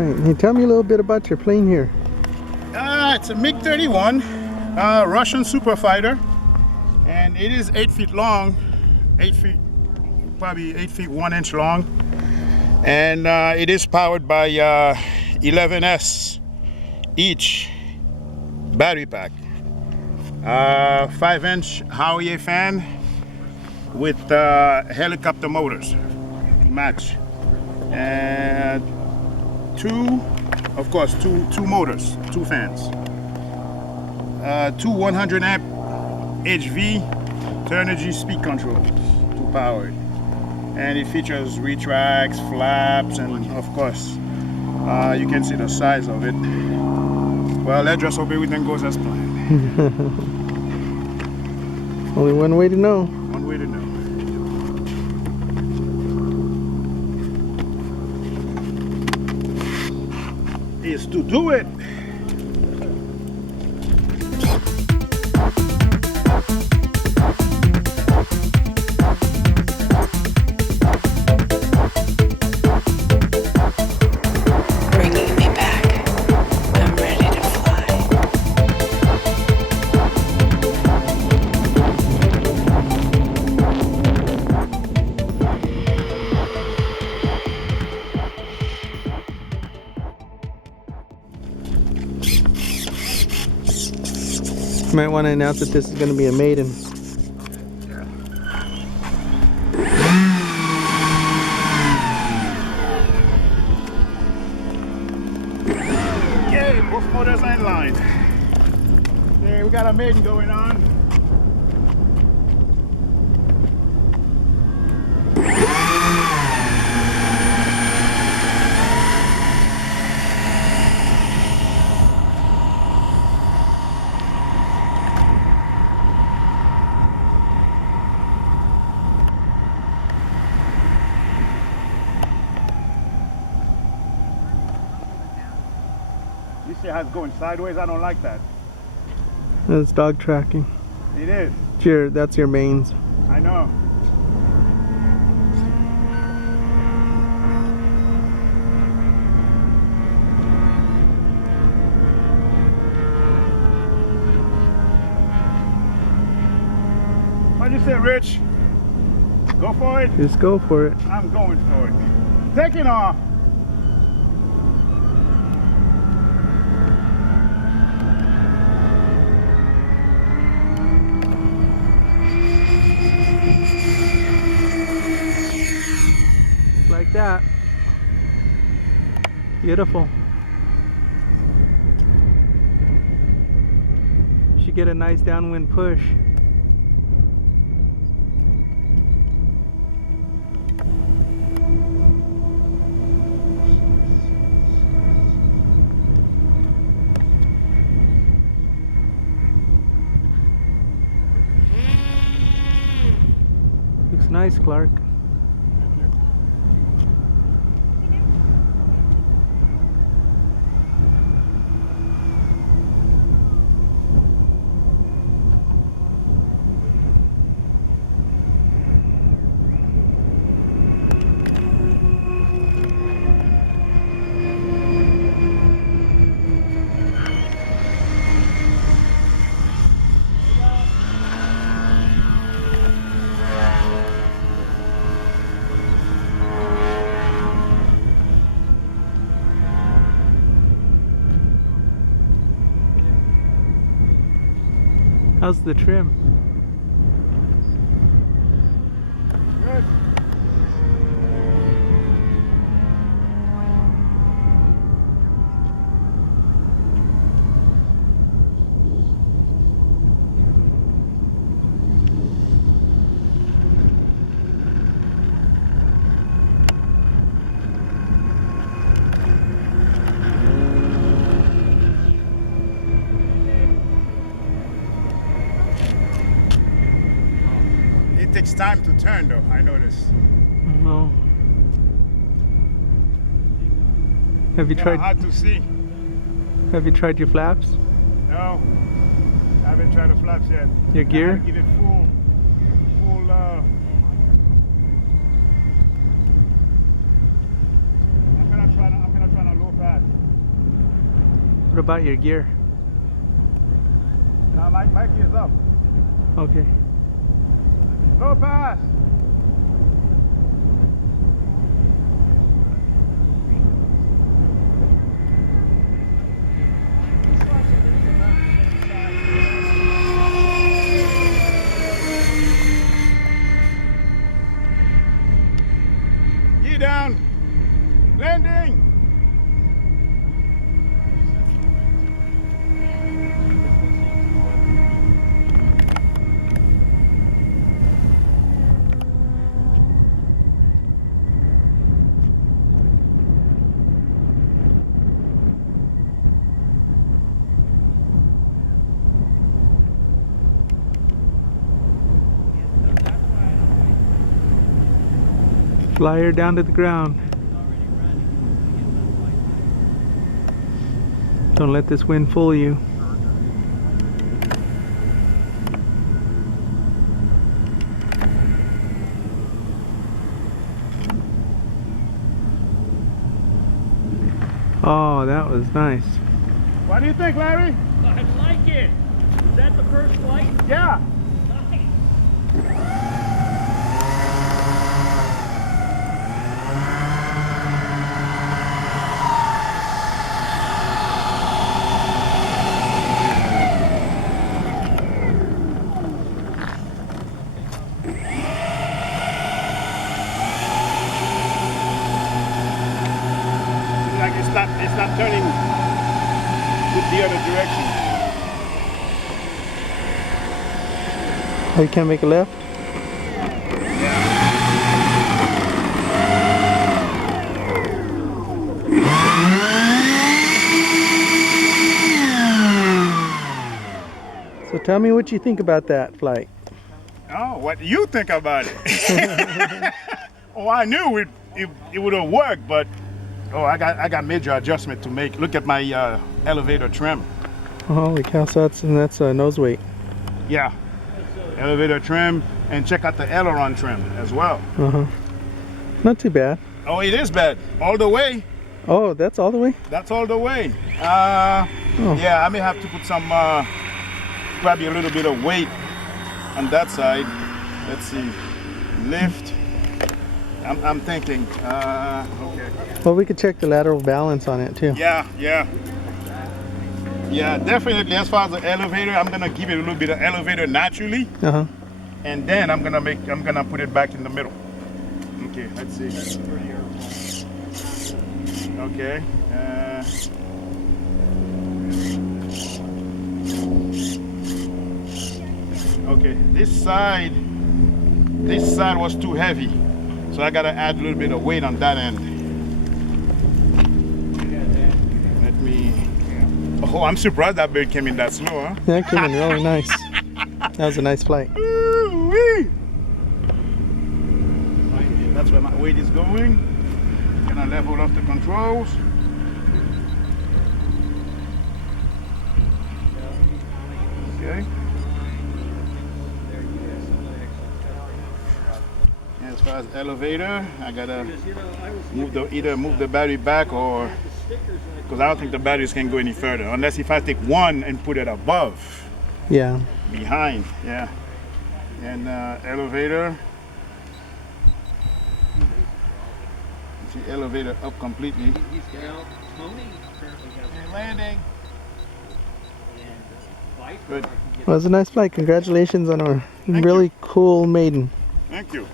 right. Hey, tell me a little bit about your plane here. It's a MiG-31, Russian super fighter, and it is 8 feet long, 8 feet, probably 8 feet 1 inch long, and it is powered by 11S each battery pack, 5-inch Howyer fan with helicopter motors match, and two motors, 2 fans, 2 100 amp HV Turnigy speed controls to power it, and it features retracts, flaps, and of course you can see the size of it. Well, let's just hope everything goes as planned. Only one way to know. One way to know. Is to do it. Bringing me back. I'm ready to fly. You might want to announce that this is going to be a Maiden. Okay, both motors are in line. Okay, we got a Maiden going on. You see how it's going sideways? I don't like that. That's dog tracking. It is. That's your mains. I know. What'd you say, Rich? Go for it? Just go for it. I'm going for it. Taking off. Like that. Beautiful. Should get a nice downwind push. Looks nice, Clark. How's the trim? Good. It takes time to turn though, I notice. No. Have you tried? Hard to see. Have you tried your flaps? No, I haven't tried the flaps yet. Your gear? I gotta give it full. I'm gonna try to low pass. What about your gear? Now my gear is up. Okay. Low pass. Gear down. Landing. Flyer down to the ground. Don't let this wind fool you. Oh, that was nice. What do you think, Larry? I like it. Is that the first flight? Yeah. Nice. Like it's not turning with the other direction. Oh, you can't make a left? So tell me what you think about that flight. Oh, what do you think about it? Oh, I knew it would have worked, but oh, I got major adjustment to make. Look at my elevator trim. Holy cow, so that's nose weight. Yeah, elevator trim, and check out the aileron trim as well. Uh-huh. Not too bad. Oh, it is bad all the way. Oh, that's all the way? That's all the way. Yeah, I may have to put some probably a little bit of weight on that side. Let's see, lift. I'm thinking. Okay. Well, we could check the lateral balance on it too. Yeah, definitely. As far as the elevator, I'm gonna give it a little bit of elevator naturally, Uh-huh. and then I'm gonna put it back in the middle. Okay, let's see. Okay. Okay, this side was too heavy, so I gotta add a little bit of weight on that end. Let me. Oh, I'm surprised that bird came in that slow, huh? That came in really nice. That was a nice flight. Ooh-wee. Okay, that's where my weight is going. Gonna level off the controls. Okay. As far as elevator, I gotta either move the battery back, or because I don't think the batteries can go any further unless if I take one and put it above. Yeah. Behind, yeah. And elevator. The elevator up completely. Landing. Good. Well, it was a nice flight. Congratulations on a really cool Maiden. Thank you.